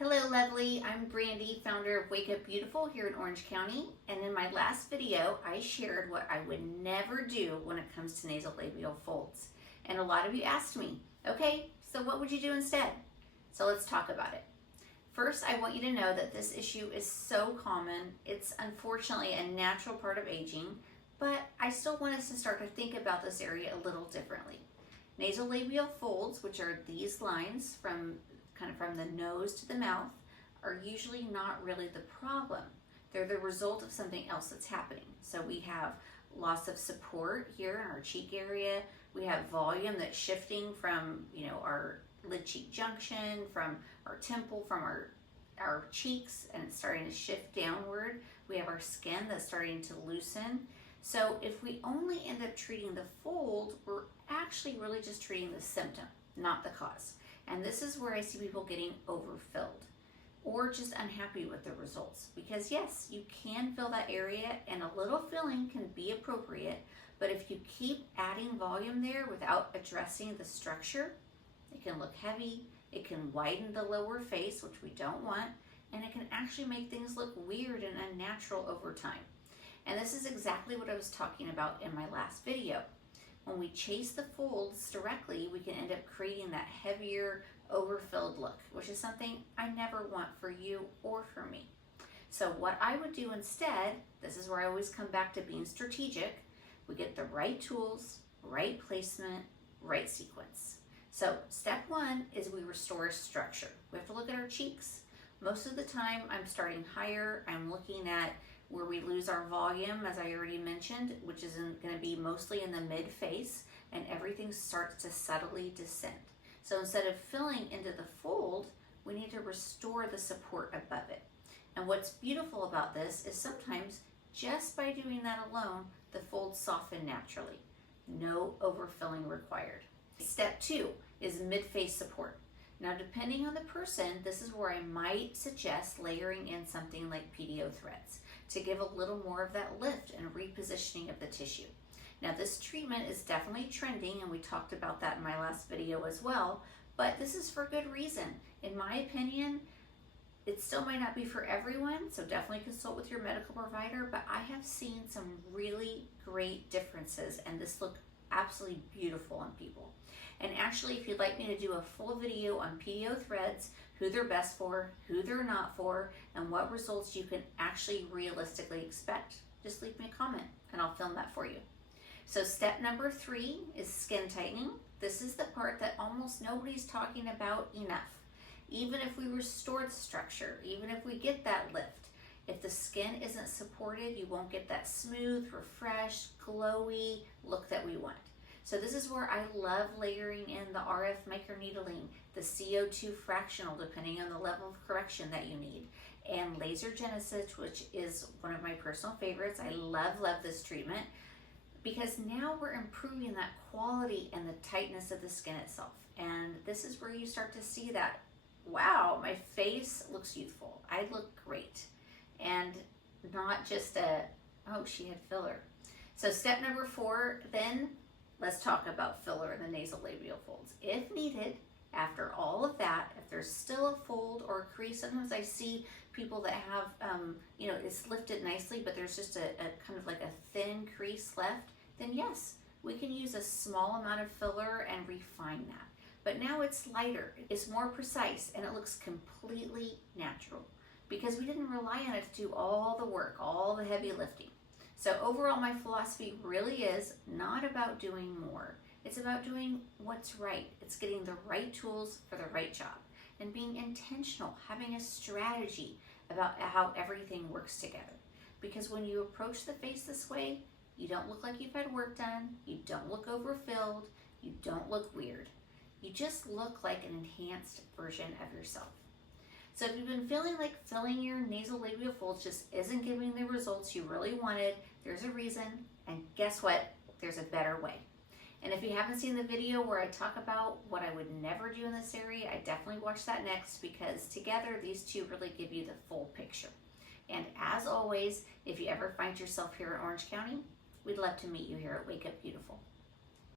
Hello lovely, I'm Brandy, founder of Wake Up Beautiful here in Orange County, and in my last video I shared what I would never do when it comes to nasolabial folds. And a lot of you asked me, okay, so what would you do instead? So let's talk about it. First, I want you to know that this issue is so common. It's unfortunately a natural part of aging, but I still want us to start to think about this area a little differently. Nasolabial folds, which are these lines from the nose to the mouth, are usually not really the problem. They're the result of something else that's happening. So we have loss of support here in our cheek area. We have volume that's shifting from our lid cheek junction, from our temple, from our cheeks, and it's starting to shift downward. We have our skin that's starting to loosen. So if we only end up treating the fold, we're actually really just treating the symptom, not the cause. And this is where I see people getting overfilled or just unhappy with the results. Because yes, you can fill that area and a little filling can be appropriate, but if you keep adding volume there without addressing the structure, it can look heavy, it can widen the lower face, which we don't want, and it can actually make things look weird and unnatural over time. And this is exactly what I was talking about in my last video. When we chase the folds directly, we can end up creating that heavier, overfilled look, which is something I never want for you or for me. So what I would do instead, this is where I always come back to being strategic, we get the right tools, right placement, right sequence. So step one is we restore structure. We have to look at our cheeks. Most of the time I'm starting higher. I'm looking at where we lose our volume, as I already mentioned, which is going to be mostly in the mid face, and everything starts to subtly descend. So instead of filling into the fold, we need to restore the support above it. And what's beautiful about this is sometimes just by doing that alone, the folds soften naturally. No overfilling required. Step two is mid-face support. Now, depending on the person, this is where I might suggest layering in something like PDO threads to give a little more of that lift and repositioning of the tissue. Now, this treatment is definitely trending, and we talked about that in my last video as well, but this is for good reason. In my opinion, it still might not be for everyone, so definitely consult with your medical provider, but I have seen some really great differences, and this looked absolutely beautiful on people. And actually, if you'd like me to do a full video on PDO threads, who they're best for, who they're not for, and what results you can actually realistically expect, just leave me a comment and I'll film that for you. So step number 3 is skin tightening. This is the part that almost nobody's talking about enough. Even if we restore the structure, even if we get that lift, if the skin isn't supported, you won't get that smooth, refreshed, glowy look that we want. So this is where I love layering in the RF microneedling, the CO2 fractional, depending on the level of correction that you need, and laser genesis, which is one of my personal favorites. I love this treatment because now we're improving that quality and the tightness of the skin itself. And this is where you start to see that, wow, my face looks youthful. I look great. And not just oh, she had filler. So step number 4, then let's talk about filler in the nasolabial folds. If needed, after all of that, if there's still a fold or a crease, sometimes I see people that have, it's lifted nicely, but there's just a kind of like a thin crease left, then yes, we can use a small amount of filler and refine that. But now it's lighter, it's more precise, and it looks completely natural because we didn't rely on it to do all the work, all the heavy lifting. So overall, my philosophy really is not about doing more. It's about doing what's right. It's getting the right tools for the right job and being intentional, having a strategy about how everything works together. Because when you approach the face this way, you don't look like you've had work done, you don't look overfilled, you don't look weird. You just look like an enhanced version of yourself. So if you've been feeling like filling your nasolabial folds just isn't giving the results you really wanted, there's a reason, and guess what? There's a better way. And if you haven't seen the video where I talk about what I would never do in this area, I definitely watch that next because together these two really give you the full picture. And as always, if you ever find yourself here in Orange County, we'd love to meet you here at Wake Up Beautiful.